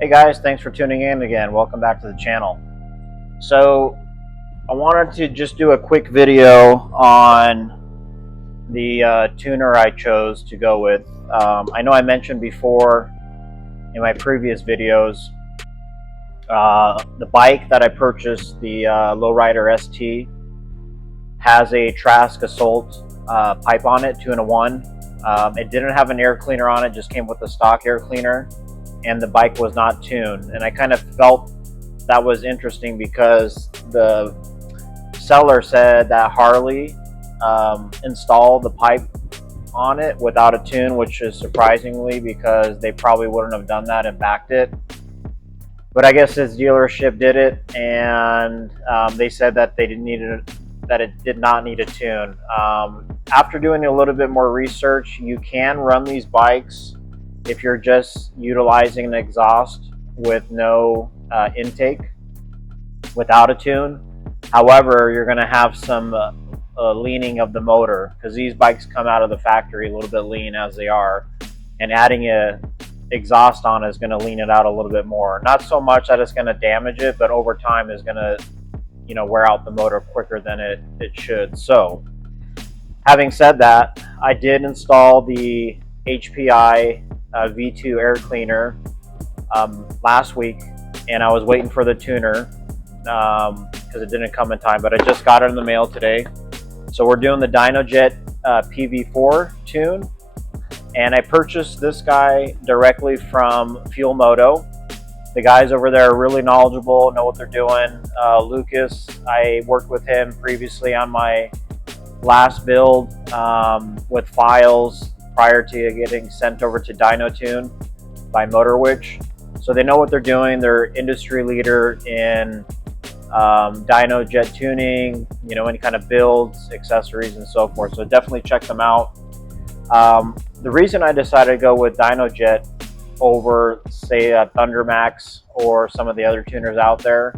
Hey guys, thanks for tuning in again. Welcome back to the channel. So I wanted to just do a quick video on the tuner I chose to go with. I know I mentioned before in my previous videos the bike that I purchased, the Lowrider ST, has a Trask Assault pipe on it, 2-in-1. It didn't have an air cleaner on it, just came with a stock air cleaner, and the bike was not tuned. And I kind of felt that was interesting because the seller said that Harley installed the pipe on it without a tune, which is surprisingly because they probably wouldn't have done that and backed it. But I guess his dealership did it, and they said that they didn't need it, that it did not need a tune. After doing a little bit more research, you can run these bikes if you're just utilizing an exhaust with no intake without a tune. However, you're going to have some leaning of the motor because these bikes come out of the factory a little bit lean as they are, and adding a exhaust on is going to lean it out a little bit more. Not so much that it's going to damage it, but over time is going to, you know, wear out the motor quicker than it should. So having said that, I did install the HPI V2 Air Cleaner last week, and I was waiting for the tuner because it didn't come in time, but I just got it in the mail today. So we're doing the Dynojet PV4 tune, and I purchased this guy directly from Moto. The guys over there are really knowledgeable, know what they're doing. Lucas, I worked with him previously on my last build with files prior to getting sent over to DynoTune by MotorWitch. So they know what they're doing. They're industry leader in Dynojet tuning, you know, any kind of builds, accessories, and so forth. So definitely check them out. The reason I decided to go with Dynojet over, say, Thundermax or some of the other tuners out there,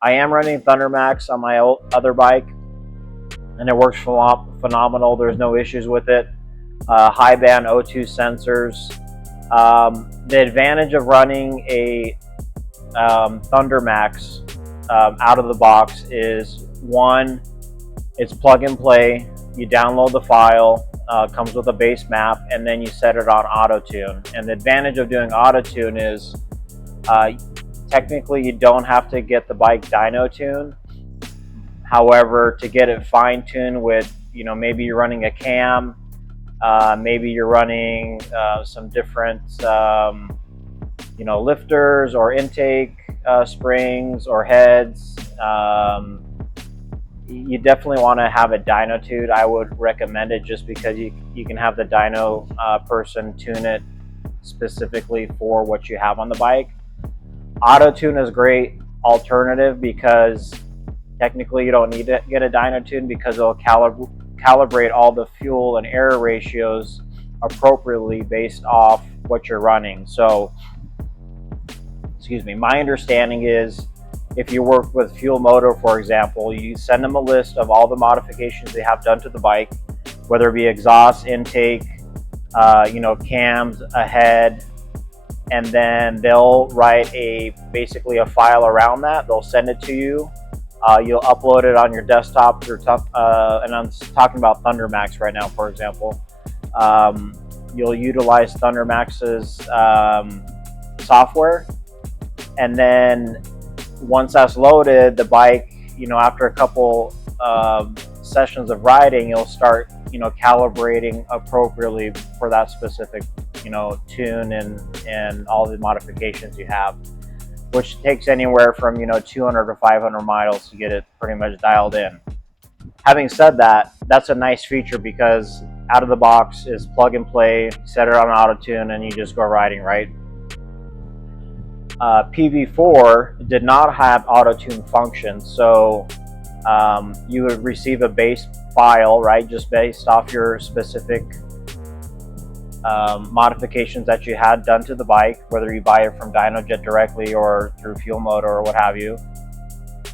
I am running Thundermax on my other bike, and it works phenomenal. There's no issues with it. High band O2 sensors. The advantage of running a Thundermax out of the box is, one, it's plug and play. You download the file, comes with a base map, and then you set it on auto tune. And the advantage of doing auto tune is technically you don't have to get the bike dyno tuned. However, to get it fine tuned with, you know, maybe you're running a cam, maybe you're running some different you know, lifters or intake springs or heads, you definitely want to have a dyno tuned. I would recommend it just because you can have the dyno person tune it specifically for what you have on the bike. Auto tune is a great alternative because technically you don't need to get a dyno tune because it'll calibrate all the fuel and air ratios appropriately based off what you're running. So, excuse me, my understanding is if you work with Moto, for example, you send them a list of all the modifications they have done to the bike, whether it be exhaust, intake, you know, cams, a head, and then they'll write basically a file around that. They'll send it to you. You'll upload it on your desktop through, and I'm talking about Thundermax right now, for example. You'll utilize Thundermax's software, and then once that's loaded, the bike, you know, after a couple sessions of riding, you'll start, you know, calibrating appropriately for that specific, you know, tune and all the modifications you have, which takes anywhere from, you know, 200 to 500 miles to get it pretty much dialed in. Having said that, that's a nice feature because out of the box is plug and play, set it on auto tune, and you just go riding, right? PV4 did not have auto tune function, so you would receive a base file, right, just based off your specific modifications that you had done to the bike, whether you buy it from Dynojet directly or through Moto or what have you.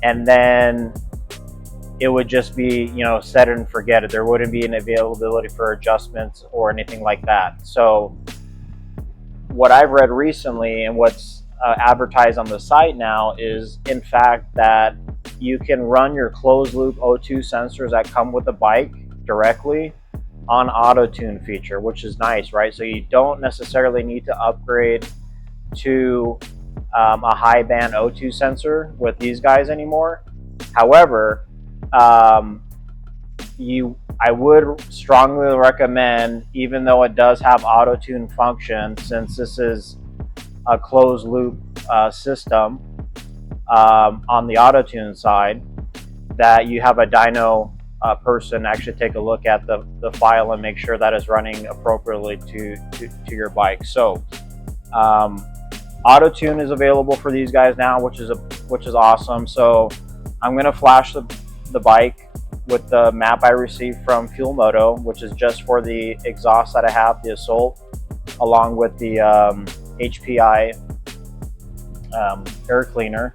And then it would just be, you know, set it and forget it. There wouldn't be an availability for adjustments or anything like that. So what I've read recently and what's advertised on the site now is, in fact, that you can run your closed loop O2 sensors that come with the bike directly on auto tune feature, which is nice, right? So you don't necessarily need to upgrade to a high band O2 sensor with these guys anymore. However, I would strongly recommend, even though it does have auto tune function, since this is a closed loop system on the auto tune side, that you have a dyno person actually take a look at the file and make sure that it's running appropriately to your bike. So auto tune is available for these guys now, which is awesome. So I'm going to flash the bike with the map I received from Moto, which is just for the exhaust that I have, the Assualt, along with the HPI Air Cleaner.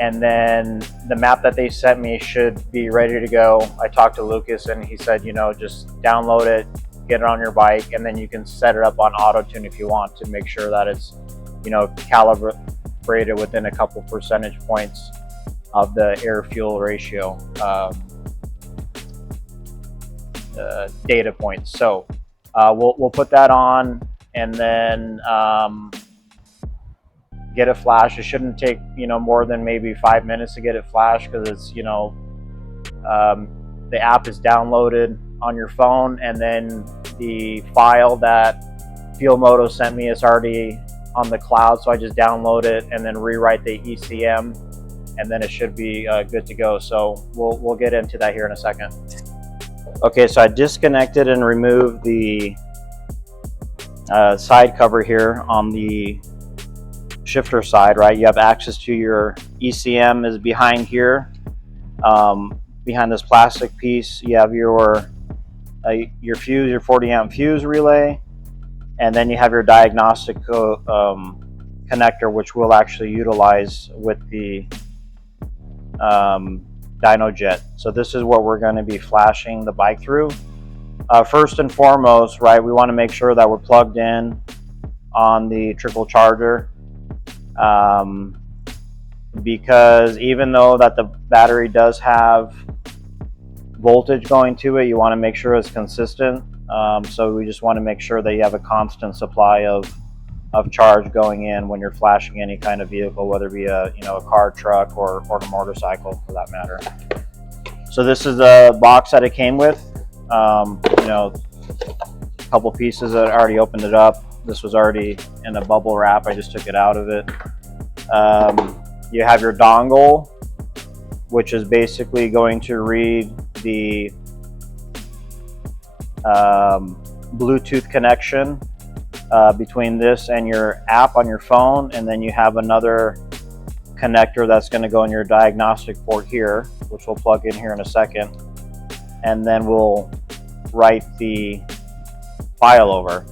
And then the map that they sent me should be ready to go. I talked to Lucas and he said, you know, just download it, get it on your bike, and then you can set it up on auto tune if you want to make sure that it's, you know, calibrated within a couple percentage points of the air fuel ratio data points. So we'll put that on and then get it flashed. It shouldn't take, you know, more than maybe 5 minutes to get it flashed, because it's, you know, the app is downloaded on your phone, and then the file that Moto sent me is already on the cloud, so I just download it and then rewrite the ECM, and then it should be good to go. So we'll get into that here in a second. Okay, so I disconnected and removed the side cover here on the shifter side, right? You have access to your ECM is behind here, behind this plastic piece. You have your fuse, your 40 amp fuse relay, and then you have your diagnostic connector, which we'll actually utilize with the Dynojet. So this is what we're going to be flashing the bike through. First and foremost, right, we want to make sure that we're plugged in on the trickle charger, because even though that the battery does have voltage going to it, you want to make sure it's consistent. So we just want to make sure that you have a constant supply of charge going in when you're flashing any kind of vehicle, whether it be a car, truck, or a motorcycle for that matter. So this is the box that it came with. You know, a couple pieces that I already opened it up. This was already in a bubble wrap. I just took it out of it. You have your dongle, which is basically going to read the Bluetooth connection between this and your app on your phone, and then you have another connector that's going to go in your diagnostic port here, which we'll plug in here in a second, and then we'll write the file over.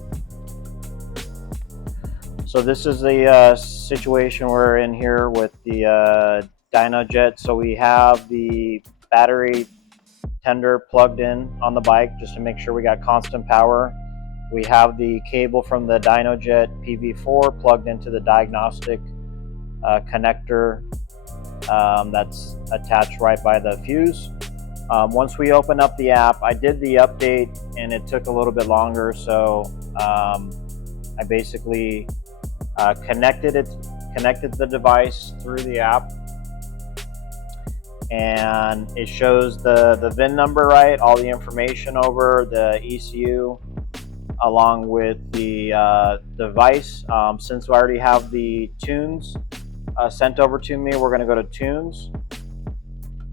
So this is the situation we're in here with the Dynojet. So we have the battery tender plugged in on the bike just to make sure we got constant power. We have the cable from the Dynojet PV4 plugged into the diagnostic connector that's attached right by the fuse. Once we open up the app, I did the update and it took a little bit longer, so I basically connected the device through the app, and it shows the VIN number, right, all the information over the ECU along with the device. Since we already have the tunes sent over to me, we're going to go to tunes,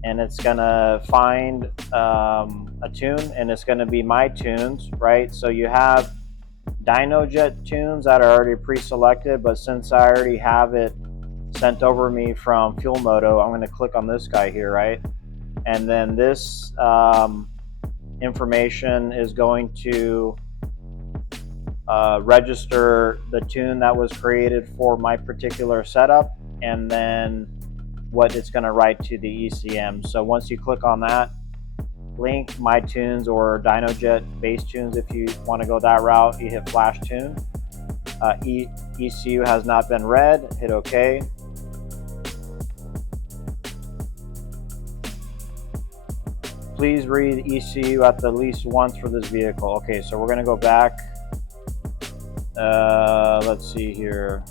and it's going to find a tune, and it's going to be my tunes, right? So you have Dynojet tunes that are already pre-selected, but since I already have it sent over me from Moto, I'm going to click on this guy here, right? And then this information is going to register the tune that was created for my particular setup, and then what it's going to write to the ECM. So once you click on that link, my tunes or Dynojet base tunes, if you want to go that route, you hit flash tune, ECU has not been read. Hit OK. Please read ECU at the least once for this vehicle. Okay, so we're going to go back. Let's see here.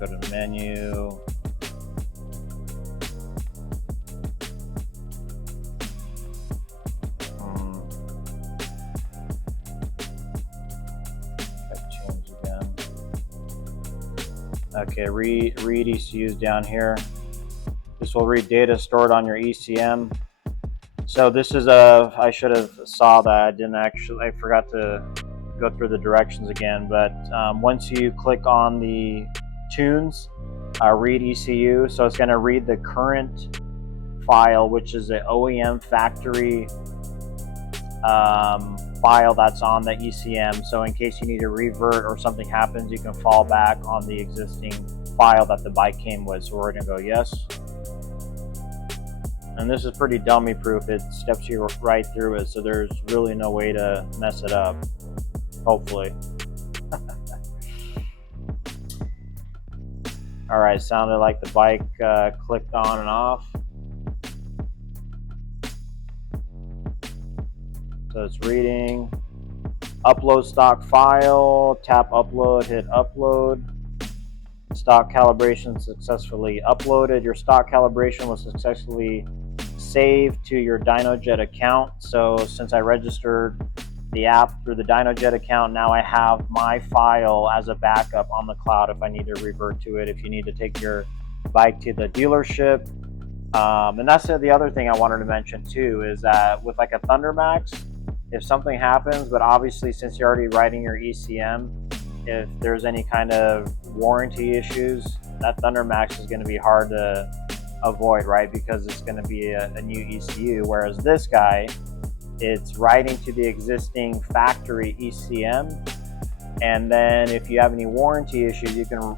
Go to menu. Okay, read ECUs down here. This will read data stored on your ECM. So this is I should have saw that. I forgot to go through the directions again. But once you click on the tunes, read ECU. So it's going to read the current file, which is the OEM factory file that's on the ECM. So in case you need to revert or something happens, you can fall back on the existing file that the bike came with. So we're going to go yes. And this is pretty dummy proof. It steps you right through it, so there's really no way to mess it up, hopefully. All right, sounded like the bike clicked on and off. So it's reading. Upload stock file, tap upload, hit upload. Stock calibration successfully uploaded. Your stock calibration was successfully saved to your Dynojet account. So since I registered the app through the Dynojet account, now I have my file as a backup on the cloud if I need to revert to it, if you need to take your bike to the dealership. And that's the other thing I wanted to mention too, is that with like a Thundermax, if something happens, but obviously since you're already writing your ECM, if there's any kind of warranty issues, that Thundermax is going to be hard to avoid, right? Because it's going to be a new ECU, whereas this guy, it's writing to the existing factory ECM, and then if you have any warranty issues, you can,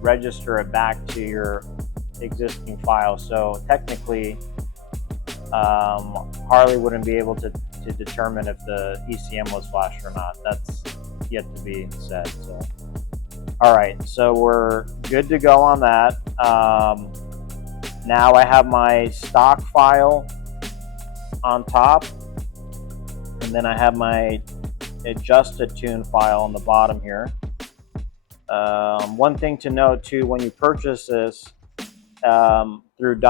register it back to your existing file. So technically, Harley wouldn't be able to determine if the ECM was flashed or not. That's yet to be said. So, all right, so we're good to go on that. Now I have my stock file on top, and then I have my adjusted tune file on the bottom here. One thing to note too, when you purchase this through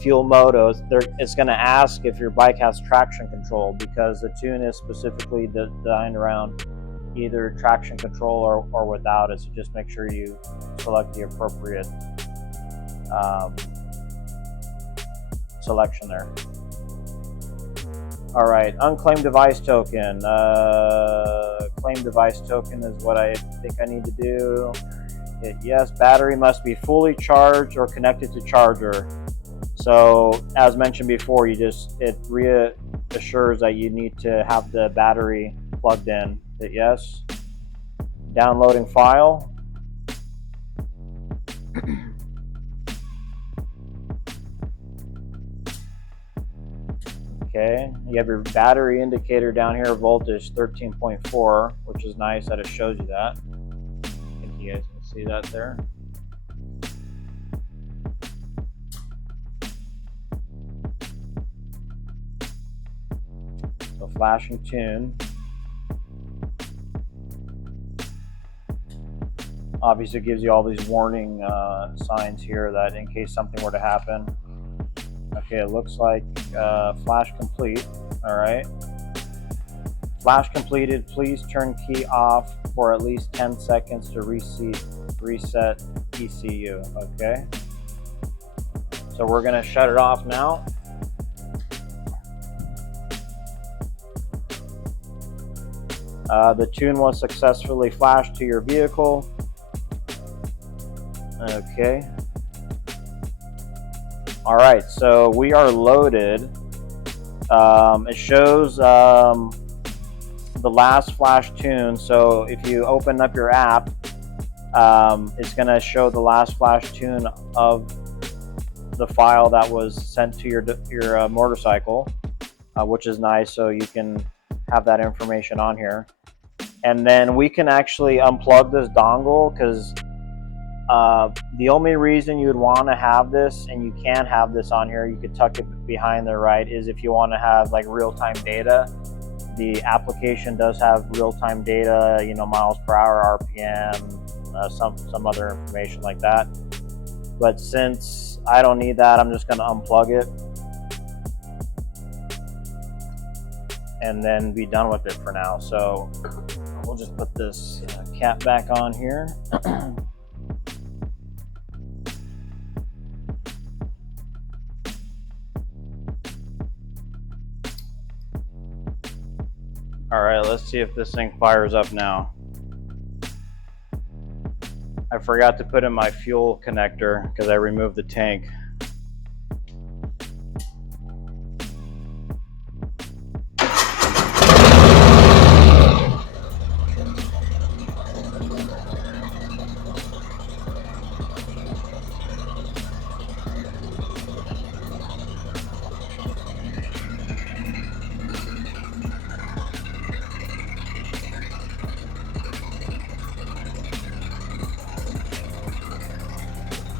Fuel Moto, it's going to ask if your bike has traction control, because the tune is specifically designed around either traction control or without it. So just make sure you select the appropriate selection there. All right, unclaimed device token. Claim device token is what I think I need to do. Hit yes. Battery must be fully charged or connected to charger. So as mentioned before, it reassures that you need to have the battery plugged in. Hit yes. Downloading file. Okay, you have your battery indicator down here, voltage 13.4, which is nice that it shows you that. I think you guys can see that there. So flashing tune. Obviously it gives you all these warning signs here that in case something were to happen. Okay, it looks like flash complete. All right. Flash completed. Please turn key off for at least 10 seconds to reset ECU. Okay. So we're going to shut it off now. The tune was successfully flashed to your vehicle. Okay. All right, so we are loaded. It shows the last flash tune. So if you open up your app, it's going to show the last flash tune of the file that was sent to your motorcycle, which is nice, so you can have that information on here. And then we can actually unplug this dongle, because the only reason you would want to have this, and you can have this on here, you could tuck it behind there, right, is if you want to have like real-time data. The application does have real-time data, you know, miles per hour, RPM, some other information like that. But since I don't need that, I'm just going to unplug it and then be done with it for now. So we'll just put this cap back on here. All right, let's see if this thing fires up now. I forgot to put in my fuel connector because I removed the tank.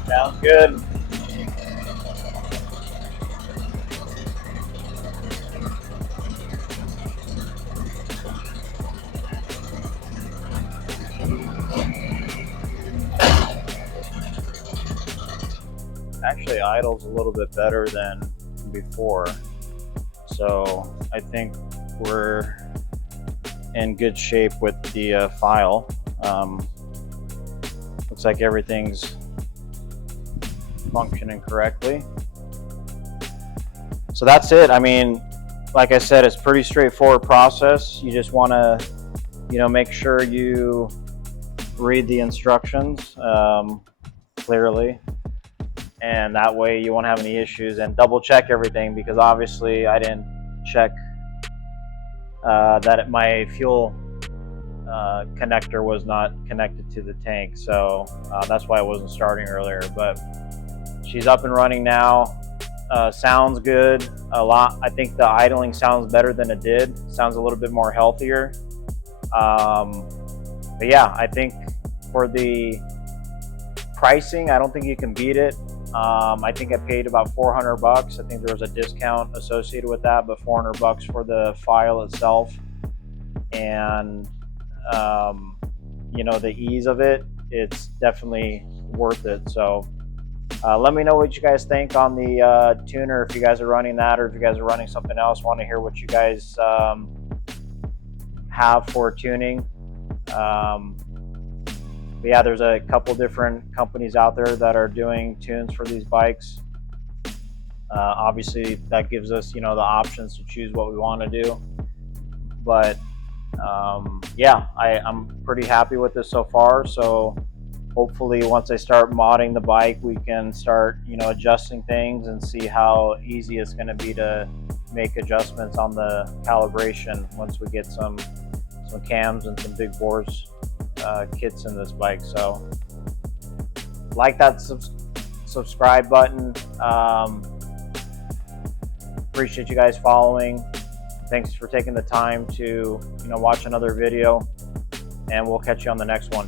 Sounds good. Actually idles a little bit better than before, so I think we're in good shape with the file. Looks like everything's functioning correctly. So that's it. I mean, like I said, it's pretty straightforward process. You just want to, you know, make sure you read the instructions clearly, and that way you won't have any issues, and double check everything, because obviously I didn't check that my fuel connector was not connected to the tank, so that's why I wasn't starting earlier. But she's up and running now. Sounds good a lot. I think the idling sounds better than it did. Sounds a little bit more healthier. But yeah, I think for the pricing, I don't think you can beat it. I think I paid about 400 bucks. I think there was a discount associated with that, but 400 bucks for the file itself. And you know, the ease of it, it's definitely worth it. So let me know what you guys think on the tuner, if you guys are running that, or if you guys are running something else. Want to hear what you guys have for tuning. But yeah, there's a couple different companies out there that are doing tunes for these bikes. Obviously that gives us, you know, the options to choose what we want to do. But yeah, I'm pretty happy with this so far. So hopefully once I start modding the bike, we can start, you know, adjusting things and see how easy it's going to be to make adjustments on the calibration once we get some cams and some big bores kits in this bike. So like that subscribe button. Appreciate you guys following. Thanks for taking the time to, you know, watch another video, and we'll catch you on the next one.